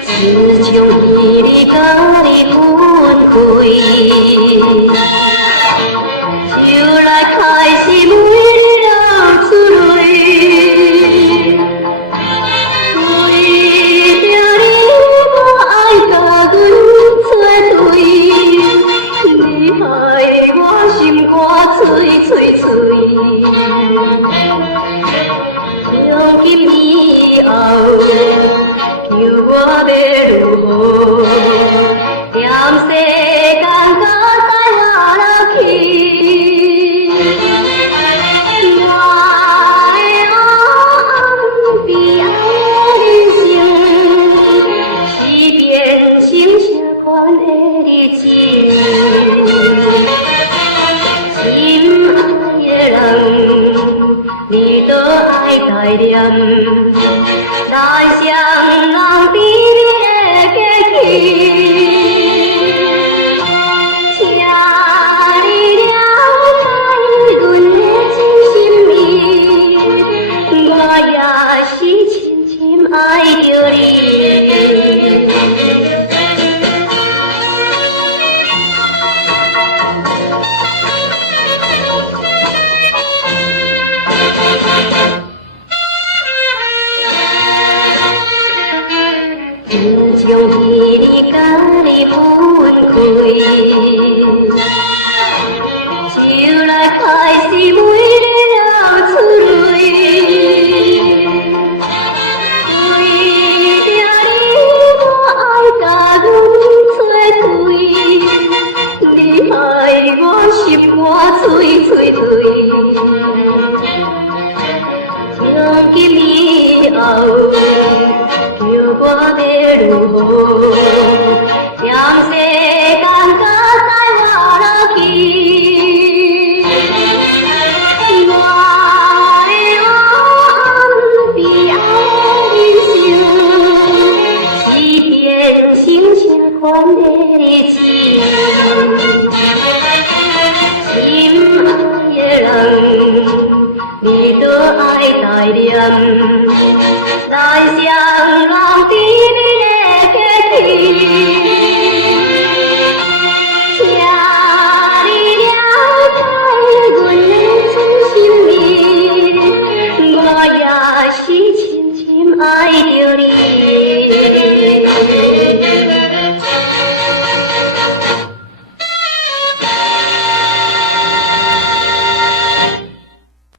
自从伊哩甲你分开，就来开始每日流出泪。为着你，我爱甲阮作对，你害我心肝碎碎碎。从今以后。求我要如何？踮世间搁再活落去。我的黑悲哀人生，是变成啥款的日子？心爱的人，你都爱怀念。咱双人比你的过去，请你了解阮的真心意，我也是深深爱着你。自从伊哩甲你分开，就来开始每日流出泪。为着你，我爱甲阮作对，你害我心肝碎碎碎。从今以后。求我要如何？踮世间搁再活落去。我的黑悲哀人生，是变成啥款的日子？